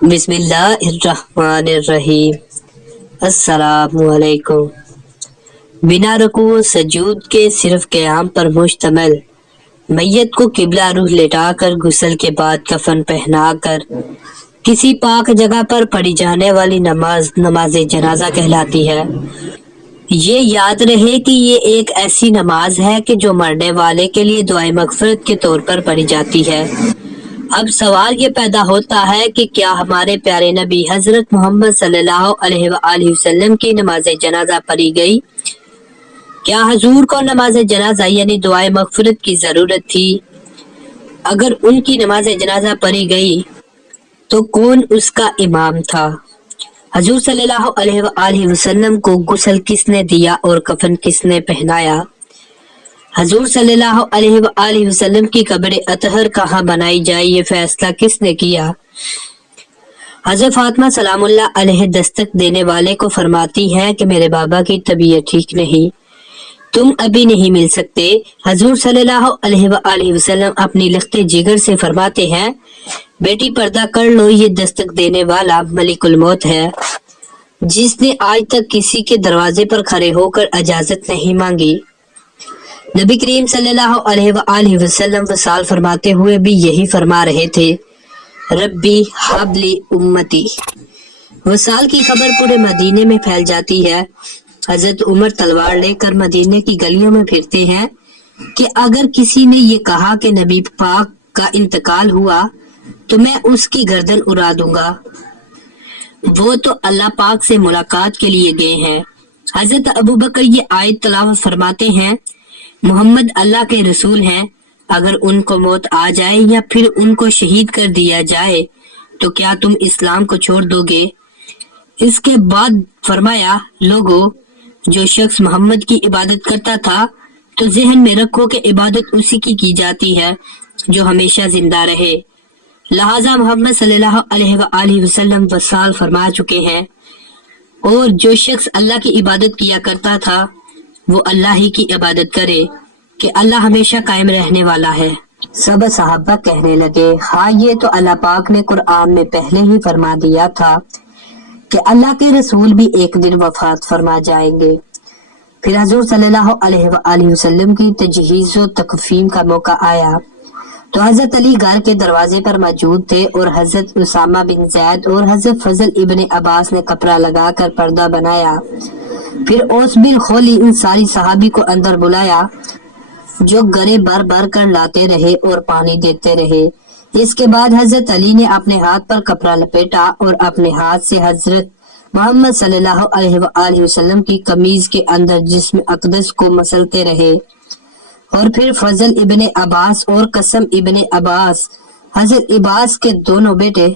بسم اللہ الرحمن الرحیم۔ السلام علیکم۔ بنا رکوع و سجود کے صرف قیام پر مشتمل میت کو قبلہ رخ لٹا کر غسل کے بعد کفن پہنا کر کسی پاک جگہ پر پڑھی جانے والی نماز جنازہ کہلاتی ہے۔ یہ یاد رہے کہ یہ ایک ایسی نماز ہے کہ جو مرنے والے کے لیے دعائے مغفرت کے طور پر پڑھی جاتی ہے۔ اب سوال یہ پیدا ہوتا ہے کہ کیا ہمارے پیارے نبی حضرت محمد صلی اللہ علیہ وآلہ وسلم کی نماز جنازہ پڑھی گئی؟ کیا حضور کو نماز جنازہ یعنی دعائے مغفرت کی ضرورت تھی؟ اگر ان کی نماز جنازہ پڑھی گئی تو کون اس کا امام تھا؟ حضور صلی اللہ علیہ وآلہ وسلم کو غسل کس نے دیا اور کفن کس نے پہنایا؟ حضور صلی اللہ علیہ وآلہ وسلم کی قبر اطہر کہاں بنائی جائے یہ فیصلہ کس نے کیا؟ حضرت فاطمہ سلام اللہ علیہ دستک دینے والے کو فرماتی ہیں کہ میرے بابا کی طبیعت ٹھیک نہیں، تم ابھی نہیں مل سکتے۔ حضور صلی اللہ علیہ وآلہ وسلم اپنی لخت جگر سے فرماتے ہیں، بیٹی پردہ کر لو، یہ دستک دینے والا ملک الموت ہے جس نے آج تک کسی کے دروازے پر کھڑے ہو کر اجازت نہیں مانگی۔ نبی کریم صلی اللہ علیہ وآلہ وسلم وصال فرماتے ہوئے بھی یہی فرما رہے تھے، ربی حب لی امتی۔ وصال کی خبر پورے مدینے میں پھیل جاتی ہے۔ حضرت عمر تلوار لے کر مدینے کی گلیوں میں پھرتے ہیں کہ اگر کسی نے یہ کہا کہ نبی پاک کا انتقال ہوا تو میں اس کی گردن اڑا دوں گا، وہ تو اللہ پاک سے ملاقات کے لیے گئے ہیں۔ حضرت ابوبکر یہ آیت تلاوت فرماتے ہیں، محمد اللہ کے رسول ہیں، اگر ان کو موت آ جائے یا پھر ان کو شہید کر دیا جائے تو کیا تم اسلام کو چھوڑ دو گے؟ اس کے بعد فرمایا، لوگو جو شخص محمد کی عبادت کرتا تھا تو ذہن میں رکھو کہ عبادت اسی کی جاتی ہے جو ہمیشہ زندہ رہے، لہذا محمد صلی اللہ علیہ وآلہ وسلم وصال فرما چکے ہیں، اور جو شخص اللہ کی عبادت کیا کرتا تھا وہ اللہ ہی کی عبادت کرے کہ اللہ ہمیشہ قائم رہنے والا ہے۔ سب صحابہ کہنے لگے، ہاں یہ تو اللہ پاک نے قرآن میں پہلے ہی فرما دیا تھا کہ اللہ کے رسول بھی ایک دن وفات فرما جائیں گے۔ پھر حضور صلی اللہ علیہ وآلہ وسلم کی تجہیز و تکفین کا موقع آیا تو حضرت علی گھر کے دروازے پر موجود تھے اور حضرت اسامہ بن زید اور حضرت فضل ابن عباس نے کپڑا لگا کر پردہ بنایا۔ پھر اوس بن خولی ان ساری صحابی کو اندر بلایا جو گرے بھر بھر کر لاتے رہے اور پانی دیتے رہے۔ اس کے بعد حضرت علی نے اپنے ہاتھ پر کپڑا لپیٹا اور اپنے ہاتھ سے حضرت محمد صلی اللہ علیہ وآلہ وسلم کی قمیض کے اندر جسم اقدس کو مسلتے رہے، اور پھر فضل ابن عباس اور قسم ابن عباس حضرت عباس کے دونوں بیٹے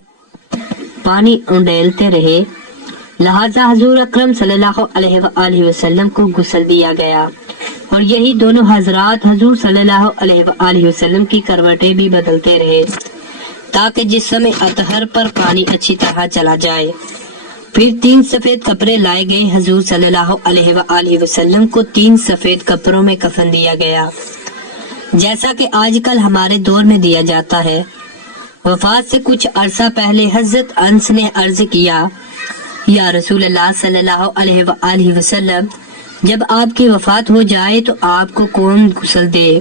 پانی انڈیلتے رہے، لہذا حضور اکرم صلی اللہ علیہ وآلہ وسلم کو غسل دیا گیا، اور یہی دونوں حضرات حضور صلی اللہ علیہ وآلہ وسلم کی کروٹیں بھی بدلتے رہے تاکہ جسم اطہر پر پانی اچھی طرح چلا جائے۔ پھر 3 سفید کپڑے لائے گئے، حضور صلی اللہ علیہ وآلہ وسلم کو 3 سفید کپڑوں میں کفن دیا گیا، جیسا کہ آج کل ہمارے دور میں دیا جاتا ہے۔ وفات سے کچھ عرصہ پہلے حضرت انس نے عرض کیا، یا رسول اللہ صلی اللہ علیہ وآلہ وسلم، جب آپ کی وفات ہو جائے تو آپ کو کون غسل دے؟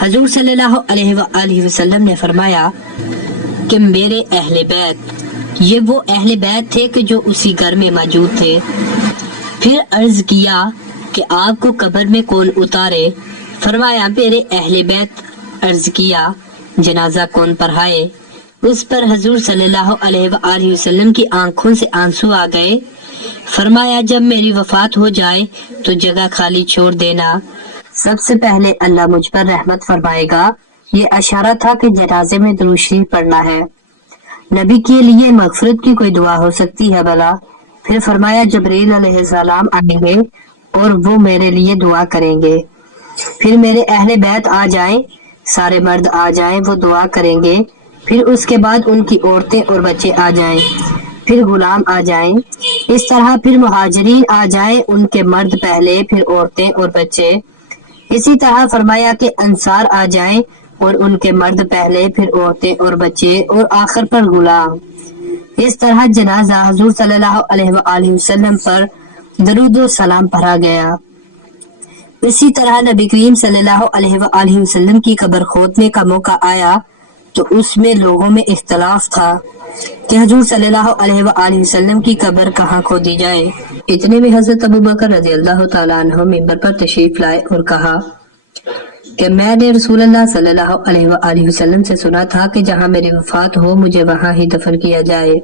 حضور صلی اللہ علیہ وآلہ وسلم نے فرمایا کہ میرے اہل بیت۔ یہ وہ اہل بیت تھے کہ جو اسی گھر میں موجود تھے۔ پھر عرض کیا کہ آپ کو قبر میں کون اتارے؟ فرمایا میرے اہل بیت۔ عرض کیا جنازہ کون پڑھائے؟ اس پر حضور صلی اللہ علیہ وآلہ وسلم کی آنکھوں سے آنسو آ گئے۔ فرمایا جب میری وفات ہو جائے تو جگہ خالی چھوڑ دینا، سب سے پہلے اللہ مجھ پر رحمت فرمائے گا۔ یہ اشارہ تھا کہ جنازے میں درود شریف پڑھنا ہے۔ نبی کے لیے مغفرت کی کوئی دعا ہو سکتی ہے بھلا؟ پھر فرمایا جبرائیل علیہ السلام آئیں گے اور وہ میرے لیے دعا کریں گے، پھر میرے اہل بیت آ جائیں، سارے مرد آ جائیں، وہ دعا کریں گے، پھر اس کے بعد ان کی عورتیں اور بچے آ جائیں، پھر غلام آ جائیں، اس طرح پھر مہاجرین آ جائیں، ان کے مرد پہلے، پھر عورتیں اور بچے۔ اسی طرح فرمایا کہ انصار آ جائیں اور ان کے مرد پہلے، پھر عورتیں اور بچے، اور آخر پر غلام۔ اس طرح جنازہ حضور صلی اللہ علیہ وآلہ وسلم پر درود و سلام پڑھا گیا۔ اسی طرح نبی کریم صلی اللہ علیہ وآلہ وسلم کی قبر کھودنے کا موقع آیا تو اس میں لوگوں میں اختلاف تھا کہ حضور صلی اللہ علیہ وآلہ وسلم کی قبر کہاں کھودی جائے۔ اتنے میں حضرت ابوبکر رضی اللہ تعالیٰ عنہ ممبر پر تشریف لائے اور کہا کہ میں نے رسول اللہ صلی اللہ علیہ وآلہ وسلم سے سنا تھا کہ جہاں میری وفات ہو مجھے وہاں ہی دفن کیا جائے۔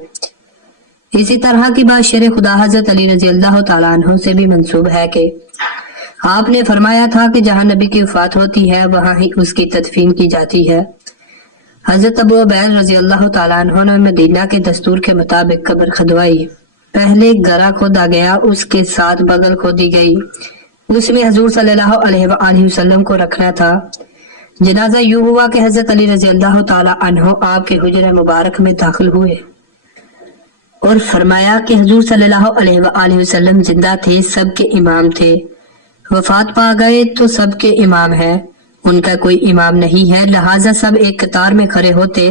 اسی طرح کی بات شیر خدا حضرت علی رضی اللہ تعالیٰ عنہ سے بھی منسوب ہے کہ آپ نے فرمایا تھا کہ جہاں نبی کی وفات ہوتی ہے وہاں ہی اس کی تدفین کی جاتی ہے۔ حضرت ابو عبید رضی اللہ تعالیٰ عنہ نے مدینہ کے دستور کے مطابق قبر کھدوائی۔ پہلے گرہ کھودا گیا، اس کے ساتھ بغل کھودی گئی، اس میں حضور صلی اللہ علیہ وآلہ وسلم کو رکھنا تھا۔ جنازہ یوں ہوا کہ حضرت علی رضی اللہ تعالیٰ عنہ آپ کے حجرہ مبارک میں داخل ہوئے اور فرمایا کہ حضور صلی اللہ علیہ وآلہ وسلم زندہ تھے، سب کے امام تھے، وفات پا گئے تو سب کے امام ہیں، ان کا کوئی امام نہیں ہے، لہٰذا سب ایک قطار میں کھڑے ہوتے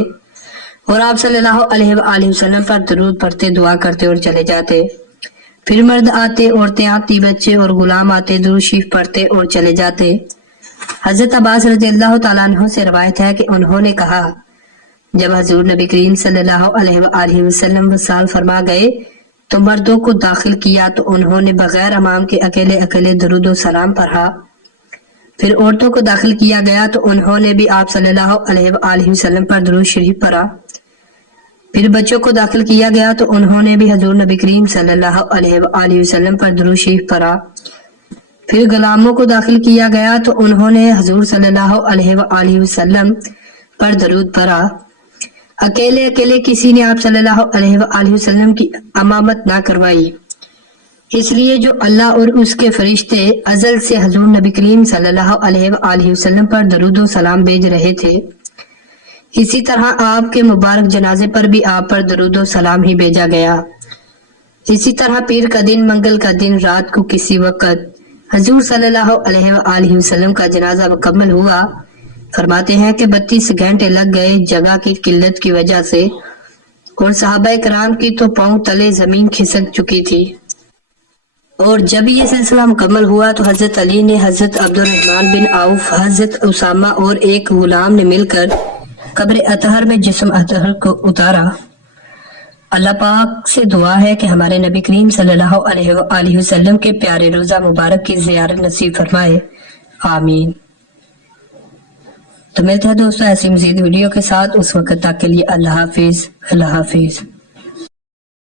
اور آپ صلی اللہ علیہ وآلہ وسلم پر درود پڑھتے، دعا کرتے اور چلے جاتے۔ پھر مرد آتے، عورتیں آتی، بچے اور غلام آتے، درود شریف پڑھتے اور چلے جاتے۔ حضرت عباس رضی اللہ تعالیٰ عنہ سے روایت ہے کہ انہوں نے کہا جب حضور نبی کریم صلی اللہ علیہ وآلہ وسلم وصال فرما گئے تو مردوں کو داخل کیا تو انہوں نے بغیر امام کے اکیلے اکیلے درود و سلام پڑھا۔ پھر عورتوں کو داخل کیا گیا تو انہوں نے بھی آپ صلی اللہ علیہ وآلہ وسلم پر درود شریف پڑھا۔ پھر بچوں کو داخل کیا گیا تو انہوں نے بھی حضور نبی کریم صلی اللہ علیہ وآلہ وسلم پر درود شریف پڑھا۔ پھر غلاموں کو داخل کیا گیا تو انہوں نے حضور صلی اللہ علیہ وآلہ وسلم پر درود پڑھا۔ اکیلے اکیلے کسی نے آپ صلی اللہ علیہ وآلہ وسلم کی امامت نہ کروائی، اس لیے جو اللہ اور اس کے فرشتے ازل سے حضور نبی کریم صلی اللہ علیہ وآلہ وسلم پر درود و سلام بھیج رہے تھے، اسی طرح آپ کے مبارک جنازے پر بھی آپ پر درود و سلام ہی بھیجا گیا۔ اسی طرح پیر کا دن، منگل کا دن رات کو کسی وقت حضور صلی اللہ علیہ وآلہ وسلم کا جنازہ مکمل ہوا۔ فرماتے ہیں کہ 32 گھنٹے لگ گئے جگہ کی قلت کی وجہ سے، اور صحابہ کرام کی تو پاؤں تلے زمین کھسک چکی تھی۔ اور جب یہ سلسلہ مکمل ہوا تو حضرت علی نے حضرت عبد الرحمن بن عوف، حضرت اسامہ اور ایک غلام نے مل کر قبر اطہر میں جسم اطہر کو اتارا۔ اللہ پاک سے دعا ہے کہ ہمارے نبی کریم صلی اللہ علیہ وآلہ وسلم کے پیارے روزہ مبارک کی زیارت نصیب فرمائے، آمین۔ تو ملتے ہیں دوستوں ایسی مزید ویڈیو کے ساتھ، اس وقت تک کے لیے اللہ حافظ، اللہ حافظ۔